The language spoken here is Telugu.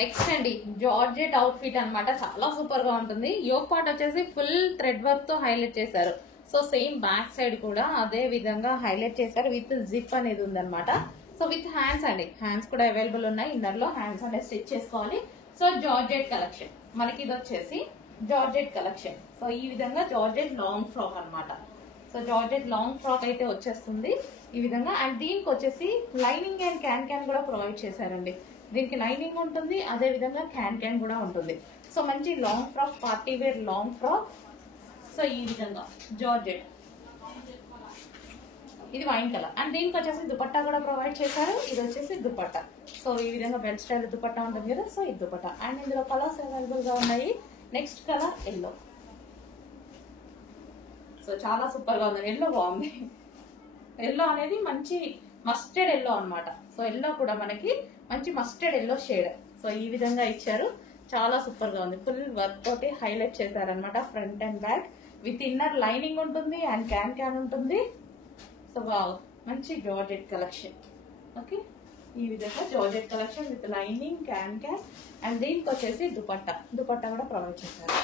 నెక్స్ట్ అండి జార్జెట్ అవుట్ ఫిట్ అనమాట, చాలా సూపర్ గా ఉంటుంది. యోక్ పార్ట్ వచ్చేసి ఫుల్ థ్రెడ్ వర్క్ తో హైలైట్ చేశారు. సో సేమ్ బ్యాక్ సైడ్ కూడా అదే విధంగా హైలైట్ చేశారు విత్ జిప్ అనేది ఉందన్నమాట. సో విత్ హ్యాండ్స్ అండి, హ్యాండ్స్ కూడా అవైలబుల్ ఉన్నాయి. ఇందులో హ్యాండ్స్ అనేది స్టిచ్ చేసుకోవాలి. సో జార్జెట్ కలెక్షన్ మనకి ఇది వచ్చేసి జార్జెట్ కలెక్షన్. సో ఈ విధంగా జార్జెట్ లాంగ్ ఫ్రాక్ అన్నమాట. సో జార్జెట్ లాంగ్ ఫ్రాక్ అయితే వచ్చేస్తుంది ఈ విధంగా. అండ్ దీనికి వచ్చేసి లైనింగ్ అండ్ క్యాన్ కూడా ప్రొవైడ్ చేశారండి. దీనికి లైనింగ్ ఉంటుంది, అదే విధంగా క్యాన్ కూడా ఉంటుంది. సో మంచి long frock, party wear long frock. So ఈ విధంగా జార్జెట్, ఇది వైన్ కలర్. అండ్ దీనికి వచ్చేసి దుపట్టా కూడా ప్రొవైడ్ చేశారు. ఇది వచ్చేసి దుపట్టా. సో ఈ విధంగా బెల్ట్ స్టైల్ దుపట్టా ఉంటుంది కదా, సో ఇది దుపట్టా. అండ్ ఇందులో కలర్స్ అవైలబుల్ గా ఉన్నాయి. Next colour yellow. సో చాలా సూపర్ గా ఉంది, ఎల్లో బాగుంది. ఎల్లో అనేది మంచి మస్టర్డ్ ఎల్లో అన్నమాట. సో ఎల్లో కూడా మనకి మంచి మస్టర్డ్ ఎల్లో షేడ్. సో ఈ విధంగా ఇచ్చారు, చాలా సూపర్ గా ఉంది. ఫుల్ వర్క్ తోటి హైలైట్ చేశారనమాట. Front and back with inner lining ఉంటుంది అండ్ క్యాన్ ఉంటుంది. సో మంచి జార్జెట్ కలెక్షన్. ఓకే, ఈ విధంగా georgette collection with lining can and దీనికి వచ్చేసి దుపట్టా కూడా ప్రొవైడ్ చేశారు.